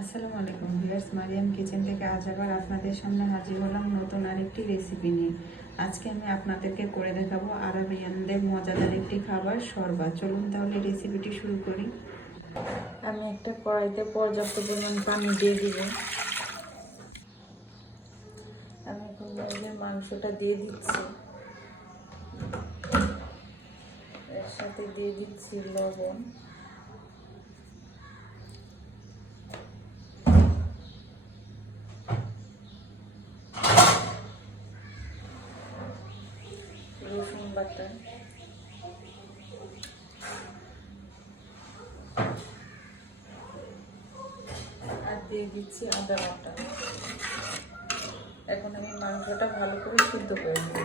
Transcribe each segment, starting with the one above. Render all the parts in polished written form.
আসসালামু আলাইকুম viewers, Mariam kitchen থেকে আজ আবার আপনাদের সামনে হাজির হলাম নতুন আরেকটি রেসিপি নিয়ে। আজকে আমি আপনাদেরকে করে দেখাবো আরাবিয়ানদের মজাদার একটি খাবার শরবা। চলুন তাহলে রেসিপিটি শুরু করি। আমি একটা কড়াইতে পর্যাপ্ত পরিমাণ পানি দিয়ে দিব। আমি এখন মাংসটা দিয়ে দিচ্ছি, এর সাথে দিয়ে দিচ্ছি লবণ, রসুন বাটা, আর দিয়ে দিচ্ছি আদা বাটা। এখন আমি মাংসটা ভালো করে সিদ্ধ করে নেব।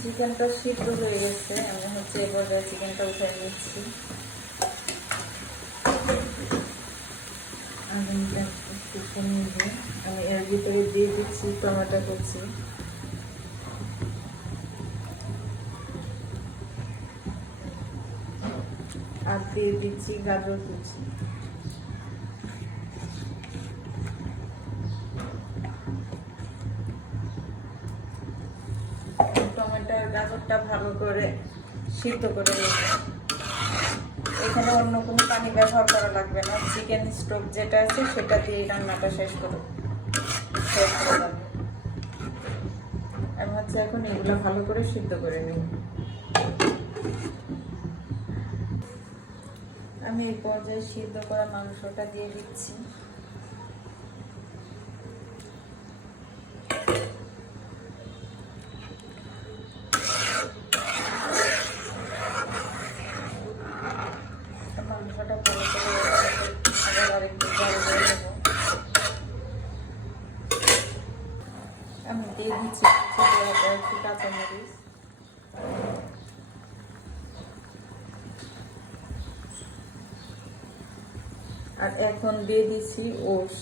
চিকেনটা সিদ্ধ হয়ে গেছে, আমি এ পর্যায়ে চিকেনটা উঠে নিচ্ছি। আমি এর ভিতরে দিয়ে দিচ্ছি টমেটো কুচি, আর দিয়ে দিচ্ছি গাজর কুচি। টমেটো আর গাজরটা ভালো করে সিদ্ধ করে নেব। এখানে অন্য কোনো পানি ব্যবহার করা লাগবে না, চিকেন স্টক যেটা আছে সেটা দিয়ে রান্নাটা শেষ করে যাবে। আমি এখন এগুলো ভালো করে সিদ্ধ করে নেব। আমি এই পর্যায়ে সিদ্ধ করা মাংসটা দিয়ে দিচ্ছি। মাংসটা ভালো করে আবার আরেকটু জাল করে নেব। আমি দিয়ে দিচ্ছি একটু কাঁচামরিচ, আর এখন দিয়ে দিচ্ছি ওটস।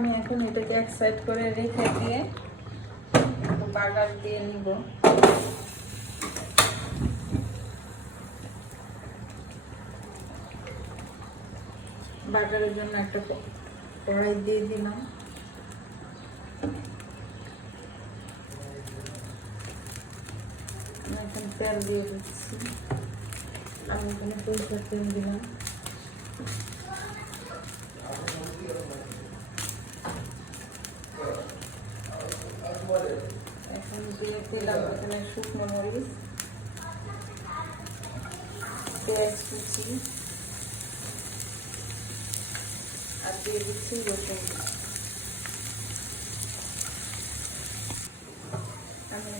আমি এখন এটাকে এক সাইড করে রেখে দিয়ে একটু বাগার দিয়ে নিব। বাগারের জন্য একটা কড়াই দিয়ে দিলাম। আমি এখন তেল দিয়ে দিচ্ছি। আমি এখানে সরিষার তেল দিলাম। এখন দিয়ে দিলাম এখানে শুকনো মরিচ, পেঁয়াজ কুচি, আর দিয়ে দিচ্ছি রসুন। আমি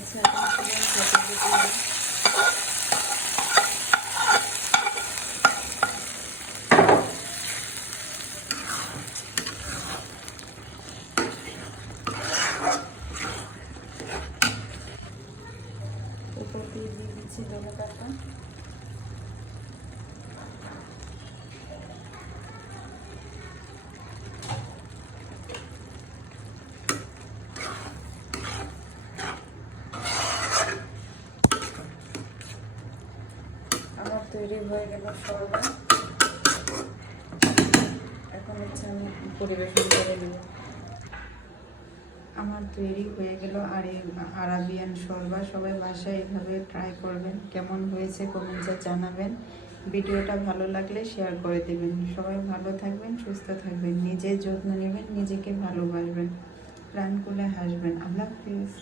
উপর দিয়ে দিয়ে দিচ্ছি ধনে পাতা। আমার তৈরি হয়ে গেল শরবা। এখন আমি পরিবেশন করে দিব। আমার তৈরি হয়ে গেল আরাবিয়ান শরবা। সবাই বাসায় এইভাবে ট্রাই করবেন, কেমন হয়েছে কমেন্টে জানাবেন। ভিডিওটা ভালো লাগলে শেয়ার করে দেবেন। সবাই ভালো থাকবেন, সুস্থ থাকবেন, নিজের যত্ন নেবেন, নিজেকে ভালোবাসবেন, প্রাণ খুলে হাসবেন। আল্লাহ হাফেজ।